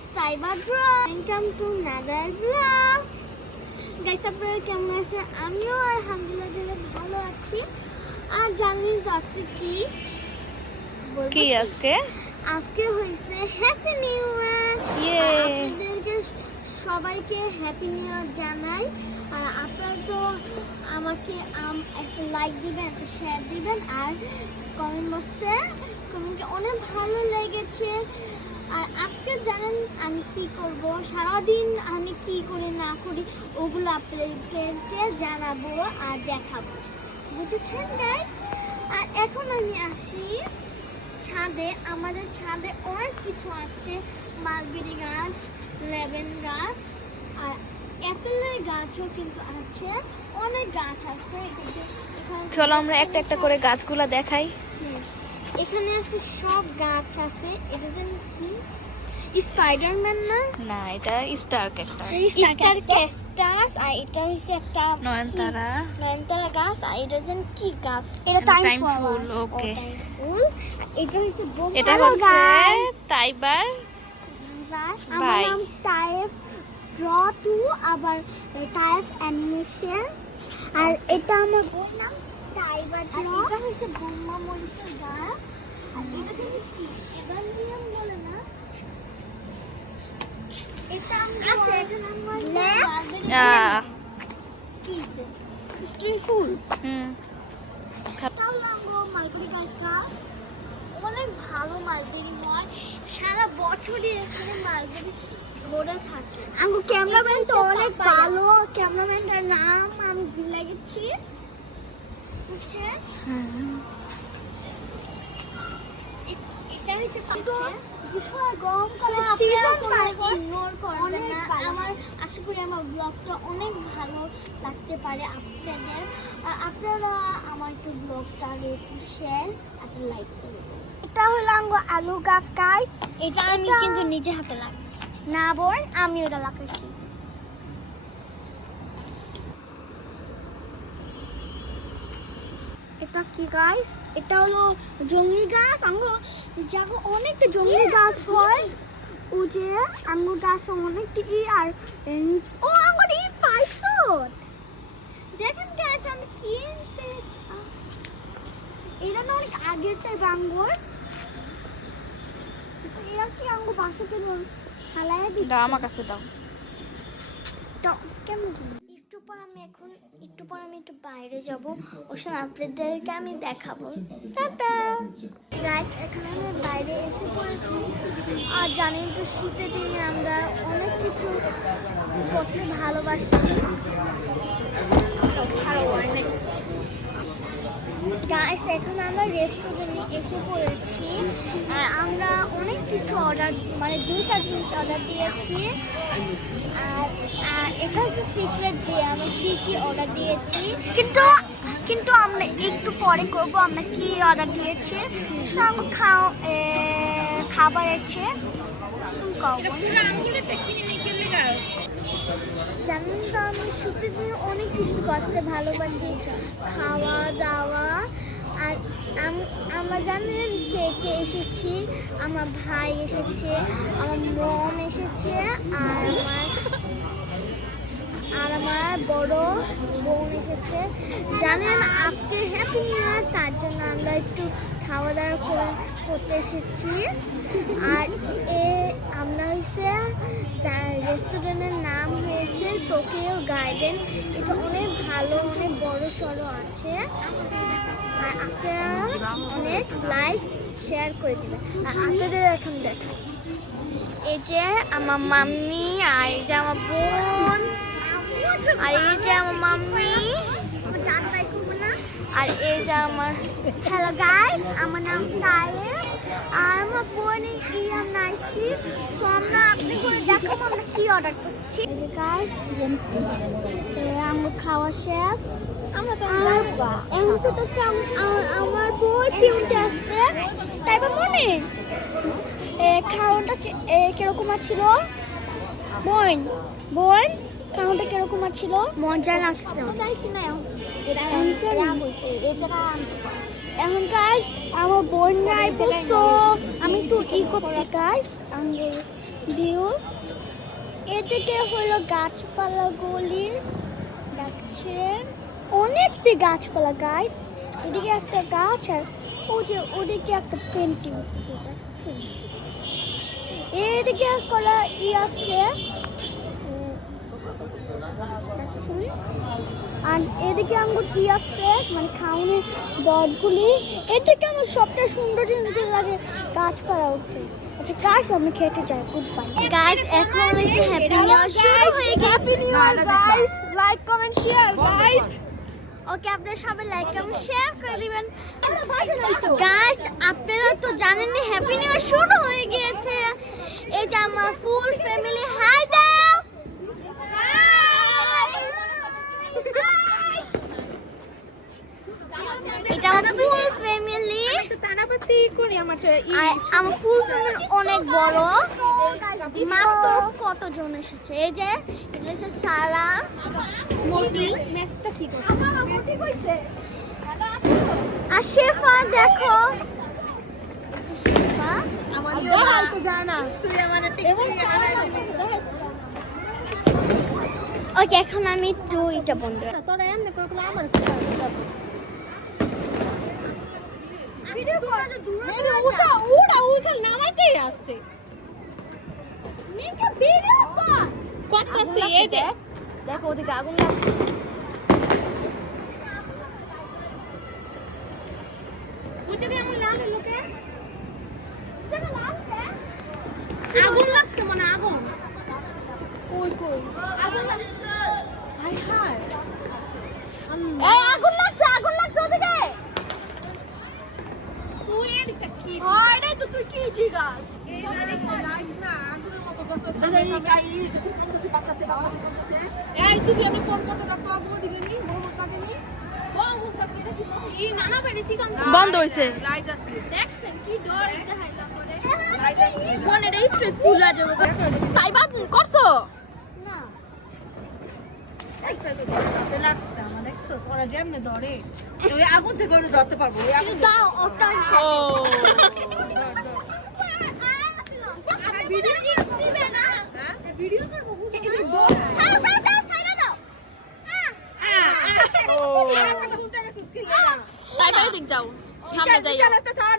is Taiba Vlog. Welcome to another vlog. Guys, আপনারা কেমন আছেন? আমিও আলহামদুলিল্লাহ ভালো আছি। আর জানেন তো আজকে কি আজকে হয়েছে হ্যাপি নিউ ইয়ার। আপনাদেরকে সবাইকে হ্যাপি নিউ ইয়ার জানাই। আর আপনারা তো আমাকে একটা লাইক দিবেন, একটা শেয়ার দিবেন, আর কমেন্ট বক্সে কমেন্টে অনেক ভালো লেগেছে। আর আজকে জানেন আমি কি করব, সারাদিন আমি কি করি না করি ওগুলো আপনাদেরকে জানাবো আর দেখাবো, বুঝেছেন গাইস? আর এখন আমি আসি ছাদে। আমাদের ছাদে অনেক কিছু আছে, মালবেরি গাছ, লেমন গাছ, আর অ্যাপেলের গাছও কিন্তু আছে, অনেক গাছ আছে। চলো আমরা একটা একটা করে গাছগুলো দেখাই। এখানে আছে সব গাছ আছে। এটা যেন কি স্পাইডারম্যান না, এটা স্টার ক্যাকটাস। আর এটা হচ্ছে একটা নয়নতারা গাছ। আর এটা যেন কি গাছ, এটা টাইম ফুল। ওকে, ফুল। এটা হচ্ছে এটা হচ্ছে তাইবার গাছ। আমার নাম টাইপ ড্র টু, আবার টাইপ অ্যানিমেশন। আর এটা আমার বইয়ের নাম টাইবার ড্র। এটা হচ্ছে বোম্মা মরিচের গাছ। আর এটা যেন কি এভানজিয়াম বলে না, এটা আছে। এখানে আমার কি স্ট্রি ফুল। মালবেরি গাছ অনেক ভালো মালবেরি হয়, সারা বছরই এখানে মালবেরি ধরে থাকে। আমার ক্যামেরাম্যান তো অনেক ভালো, ক্যামেরাম্যানটার নাম আমি ভুলে গেছি, বুঝছে? এটা হচ্ছে আমার আশা করি আমার ব্লগটা অনেক ভালো লাগতে পারে আপনাদের। আপনারা আমার একটু ব্লগটা একটু শেয়ার আর লাইক করবেন। এটা হলো আমার আলু গাছ গাইস। এটা আমি কিন্তু নিজে হাতে লাগাইছি না বোন, আমি ওটা লাগাইছি। এটা কি গাইস? এটা হলো জংলি গাছ। জায়গা অনেকটা জংলি গাছ হয়, ও যে আঙ্গুর গাছ অনেকটা আর ও আঙ্গুর পাইছো দেখেন গাছ আমি কি পেয়েছি। এটা না অনেক আগের টাইপ আঙ্গুর। এরা কি আঙ্গুর বাসা কেন হালায় দিচ্ছে? আমার কাছে দাও। কেমন একটু পর আমি একটু বাইরে যাব, ওর সঙ্গে আপনাদেরকে আমি দেখাবো। টাটা গাইস, এখন আমি বাইরে এসে পড়েছি। আর জানেন তো শীতের দিনে আমরা অনেক কিছু করতে ভালোবাসি। গাইস, এখন আমরা রেস্টুরেন্টে এসে পড়েছি। আর আমরা অনেক কিছু অর্ডার, মানে 2টা জিনিস অর্ডার দিয়েছি। আর এটা হচ্ছে সিক্রেট যে আমরা কি অর্ডার দিয়েছি, কিন্তু আমরা একটু পরে করব আমরা কি অর্ডার দিয়েছি। সব খাবার আছে, তুমি জানেন তো আমি শীতের দিনে অনেক কিছু করতে ভালোবাসি, খাওয়া দাওয়া। আর আমরা জানেন কে এসেছি, আমার ভাই এসেছে, আমার মম এসেছে, আর আমার বড় বোন এসেছে। জানেন আজকে হ্যাপি নিউ ইয়ার, তার জন্য আমরা একটু খাওয়া দাওয়া করতে এসেছি। আর আমরা হচ্ছে রেস্টুরেন্টের নাম হয়েছে টোকিও গার্ডেন। এটা অনেক ভালো, অনেক বড় সড়ো আছে। আর আপনারা অনেক লাইক শেয়ার করে দেবেন। আর আপনাদের এখন দেখেন, এই যে আমার মাম্মি, আর এই যে আমার বোন, আর এই যে আমার মাম্মি, আর এই যে আমার হ্যালো গাইস, আমার নাম তায়েব, আর আমার বোন ইয়াম নাইসি। সো আমরা আপনি করে দেখাবো আমরা কি অর্ডার করছি। এই যে গাইস, আমরা খাওয়া শেষ। আমরা তো এখন তো আমার বোন টিউনতে আসছে, তাই বা মনে খাওয়াটা কিরকম ছিল বোন? খাওয়াটা কিরকম ছিল? মজা লাগছে। এখন গাইস আমার বোন নাই, বুঝছো? আমি তো করতে গাইস ভিউ। এদিকে হলো গাছপালা গলি, দেখছেন অনেকটি গাছপালা গাইস। এদিকে একটা গাছ আর ওদিকে একটা পেন্টিং। এদিকে কলা আছে আর এদিকে আঙ্গুর কি আছে মানে খাওয়ানোর বটগুলি। এর থেকে আমার সবটা সুন্দর জিনিস লাগে গাছপালা উঠে। আচ্ছা গাছ আমি খেতে যাই। গুড বাই গাইস, এখন এসে হ্যাপি নিউ ইয়ার শুরু হয়ে গেছে। Guys like comment share guys. Okay, আপনারা সবাই লাইক এবং শেয়ার করে দিবেন গাইস। আপনারা তো জানেনই হ্যাপি নিউ ইয়ার শুরু হয়ে গিয়েছে। এই যে আমার ফুল ফ্যামিলি, হাই দাও। এটা আমার ফুল ফ্যামিলি। তানাপতি করি আমার আমার ফুল ফ্যামিলি অনেক বড়। মাত্র কতজন এসেছে? এই যে এটা হচ্ছে সারা, মতি, ম্যাচটা কি করছে? আর শেফা। দেখো এই যে শেফা আমার দেখাই তো জানা তুই আমার ওকে, এখন আমি একটু এটা বন্ধ রাখি। তোরা এমনি করে করলে আমার নামাইতেই আছে করতেছে। এই যে দেখো ওদিকে আগুন লাগছে। আগুন লাগছে মানে আগুন কই কই আগুন লাগছে। হাই হাই এই আগুন লাগছে, আগুন লাগছে ওদিকে। তুই এদিকে কি হয় রে? তো তুই কি জিগাস এই লাইট না আগুনের মতো দছ এই সুফি আমি ফোন করতে দাও তো আগুন দিবে নি মোহাম্মদ কাদিনি মোহাম্মদ কাদিনি ই নানা পেরেছি কাম বন্ধ হইছে। লাইট আছে দেখছেন কি ডর দেখাইলাম করে। লাইট আছে ফোন এটা স্ট্রেসফুল হয়ে যাবে। তাই বাদ করছো না একটা তো ধরতে লাগছে আমার দেখছো তোরা যেমনে ধরে ওই আগুন থেকে ওরে ধরতে পারবো ওই আগুন দাও ওটা শেষ। ধর ধর আপনি ভিডিও দিবে না? হ্যাঁ ভিডিও করব বুঝো সারা সারা দাও, সারা দাও। কথা বলতে গেছিস কি তাই বাইরে দিক যাও, সামনে যাই। রাস্তা ছাড়া